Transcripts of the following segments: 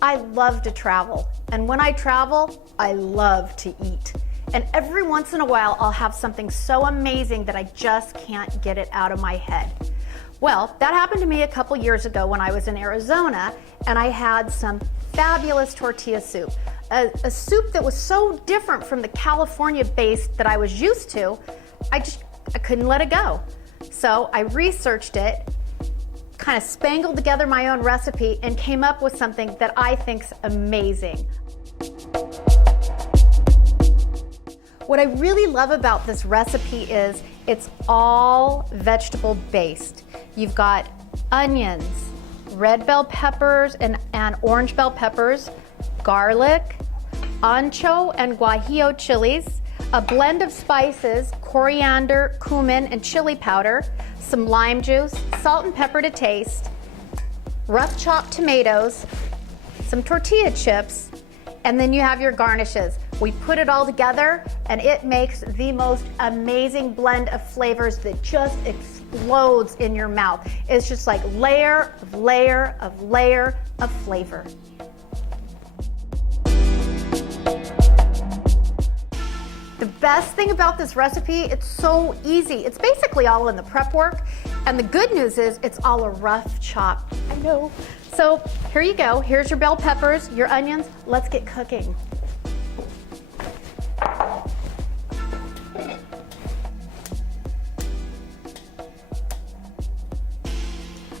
I love to travel, and when I travel, I love to eat. And every once in a while, I'll have something so amazing that I just can't get it out of my head. Well, that happened to me a couple years ago when I was in Arizona, and I had some fabulous tortilla soup. A soup that was so different from the California base that I was used to, I couldn't let it go. So I researched it, kind of spangled together my own recipe, and came up with something that I think's amazing. What I really love about this recipe is it's all vegetable based. You've got onions, red bell peppers and orange bell peppers, garlic, ancho and guajillo chilies, a blend of spices, coriander, cumin, and chili powder, some lime juice, salt and pepper to taste, rough chopped tomatoes, some tortilla chips, and then you have your garnishes. We put it all together and it makes the most amazing blend of flavors that just explodes in your mouth. It's just like layer of layer of layer of flavor. The best thing about this recipe, it's so easy. It's basically all in the prep work. And the good news is it's all a rough chop. I know. So here you go. Here's your bell peppers, your onions. Let's get cooking.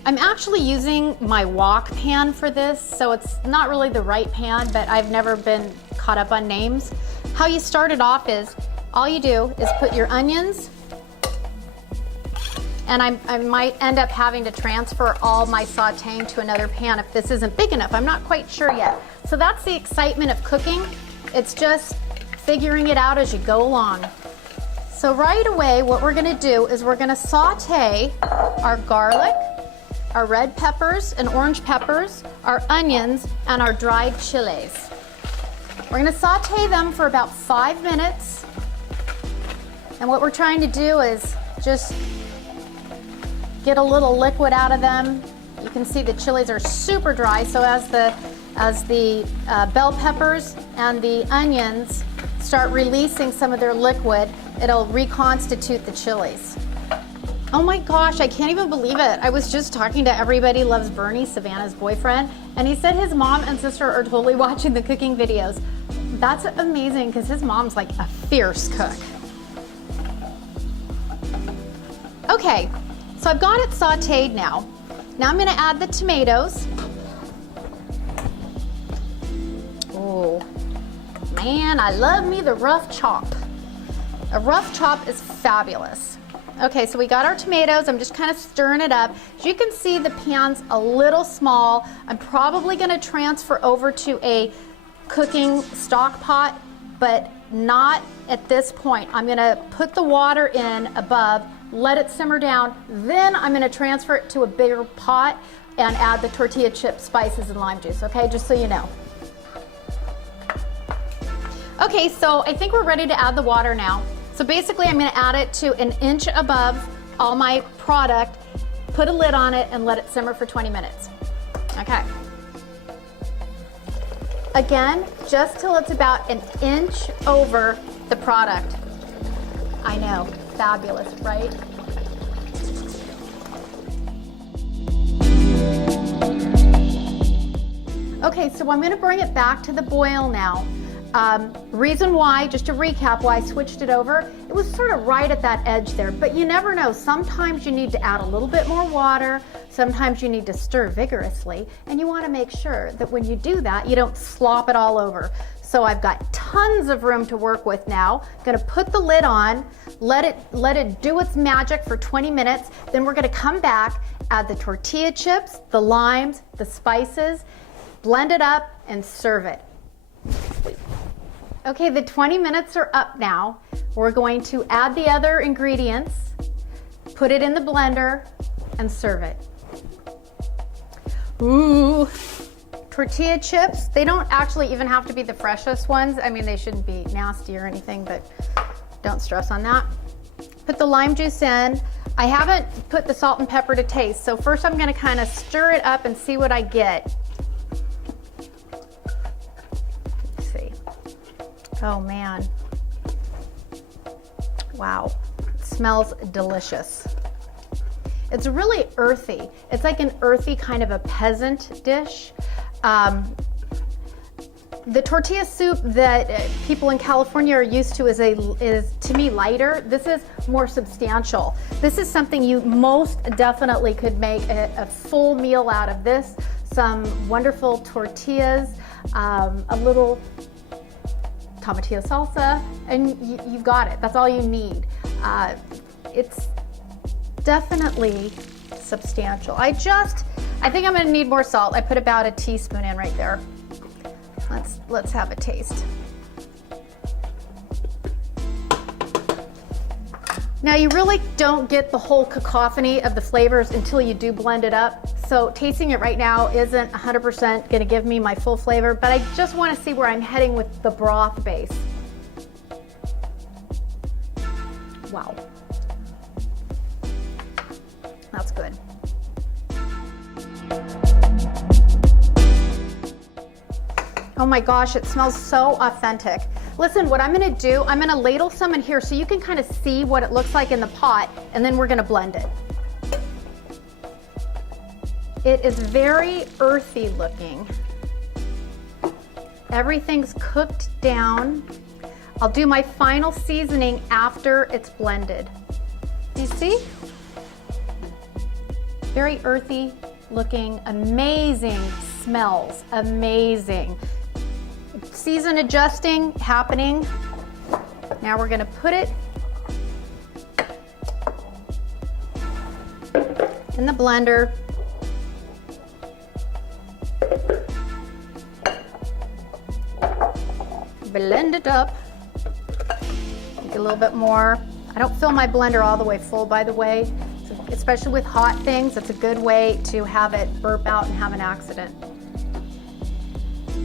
I'm actually using my wok pan for this, so it's not really the right pan, but I've never been caught up on names. How you start it off is, all you do is put your onions, and I might end up having to transfer all my sauteing to another pan if this isn't big enough. I'm not quite sure yet. So that's the excitement of cooking. It's just figuring it out as you go along. So right away, what we're gonna do is we're gonna saute our garlic, our red peppers and orange peppers, our onions, and our dried chilies. We're gonna saute them for about 5 minutes. And what we're trying to do is just get a little liquid out of them. You can see the chilies are super dry, so as the bell peppers and the onions start releasing some of their liquid, it'll reconstitute the chilies. Oh my gosh, I can't even believe it. I was just talking to Everybody Loves Bernie, Savannah's boyfriend, and he said his mom and sister are totally watching the cooking videos. That's amazing because his mom's like a fierce cook. Okay, so I've got it sauteed now. Now I'm gonna add the tomatoes. Oh, man, I love me the rough chop. A rough chop is fabulous. Okay, so we got our tomatoes. I'm just kind of stirring it up. As you can see, the pan's a little small. I'm probably gonna transfer over to a cooking stock pot, but not at this point. I'm gonna put the water in above, let it simmer down, then I'm gonna transfer it to a bigger pot and add the tortilla chip, spices, and lime juice, okay, just so you know. Okay, so I think we're ready to add the water now. So basically I'm gonna add it to an inch above all my product, put a lid on it, and let it simmer for 20 minutes. Okay. Again, just till it's about an inch over the product. I know, fabulous, right? Okay, so I'm gonna bring it back to the boil now. Reason why, just to recap why I switched it over, it was sort of right at that edge there, but you never know. Sometimes you need to add a little bit more water, sometimes you need to stir vigorously, and you want to make sure that when you do that, you don't slop it all over. So I've got tons of room to work with now. I'm gonna put the lid on, let it do its magic for 20 minutes, then we're gonna come back, add the tortilla chips, the limes, the spices, blend it up, and serve it. Okay, the 20 minutes are up now. We're going to add the other ingredients, put it in the blender, and serve it. Ooh, tortilla chips. They don't actually even have to be the freshest ones. I mean, they shouldn't be nasty or anything, but don't stress on that. Put the lime juice in. I haven't put the salt and pepper to taste, so first I'm gonna kind of stir it up and see what I get. Oh man. Wow, it smells delicious. It's really earthy. It's like an earthy kind of a peasant dish. The tortilla soup that people in California are used to is to me lighter. This is more substantial. This is something you most definitely could make a full meal out of this. Some wonderful tortillas, a little tomatillo salsa, and you've got it. That's all you need. It's definitely substantial. I think I'm gonna need more salt. I put about a teaspoon in right there. Let's have a taste. Now you really don't get the whole cacophony of the flavors until you do blend it up. So tasting it right now isn't 100% gonna give me my full flavor, but I just wanna see where I'm heading with the broth base. Wow. That's good. Oh my gosh, it smells so authentic. Listen, what I'm gonna do, I'm gonna ladle some in here so you can kind of see what it looks like in the pot, and then we're gonna blend it. It is very earthy looking. Everything's cooked down. I'll do my final seasoning after it's blended. Do you see? Very earthy looking, amazing smells, amazing. Season adjusting happening. Now we're gonna put it in the blender. Blend it up. Make a little bit more. I don't fill my blender all the way full, by the way. So especially with hot things, it's a good way to have it burp out and have an accident.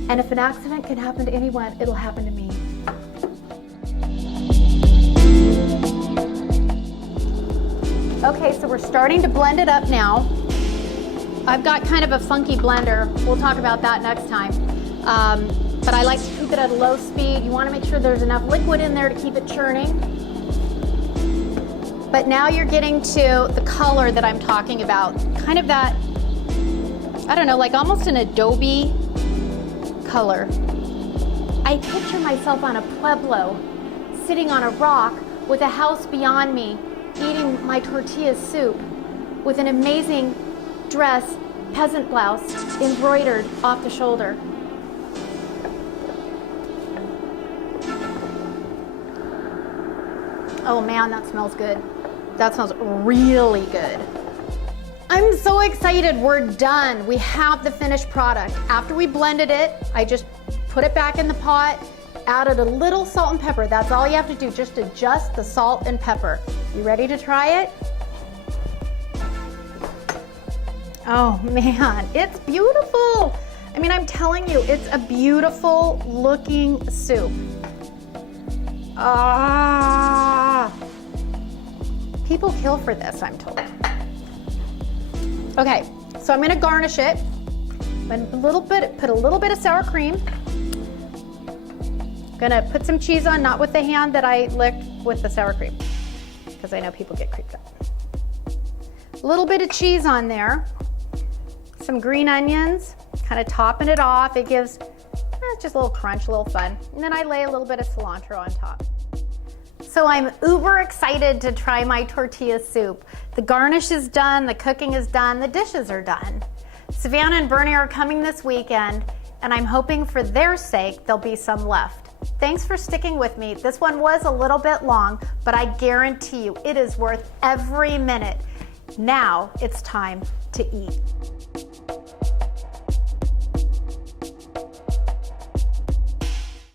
And if an accident can happen to anyone, it'll happen to me. Okay, so we're starting to blend it up now. I've got kind of a funky blender. We'll talk about that next time. But I like to keep it at a low speed. You want to make sure there's enough liquid in there to keep it churning. But now you're getting to the color that I'm talking about. Kind of that, I don't know, like almost an adobe color. I picture myself on a pueblo, sitting on a rock with a house beyond me, eating my tortilla soup with an amazing dress, peasant blouse, embroidered off the shoulder. Oh man, that smells good. That smells really good. I'm so excited, we're done. We have the finished product. After we blended it, I just put it back in the pot, added a little salt and pepper. That's all you have to do, just adjust the salt and pepper. You ready to try it? Oh man, it's beautiful. I mean, I'm telling you, it's a beautiful looking soup. People kill for this, I'm told. Okay, so I'm gonna garnish it. Put a little bit of sour cream. Gonna put some cheese on, not with the hand that I licked, with the sour cream, because I know people get creeped up. A little bit of cheese on there. Some green onions, kind of topping it off. It gives just a little crunch, a little fun. And then I lay a little bit of cilantro on top. So I'm uber excited to try my tortilla soup. The garnish is done, the cooking is done, the dishes are done. Savannah and Bernie are coming this weekend, and I'm hoping for their sake there'll be some left. Thanks for sticking with me. This one was a little bit long, but I guarantee you it is worth every minute. Now it's time to eat.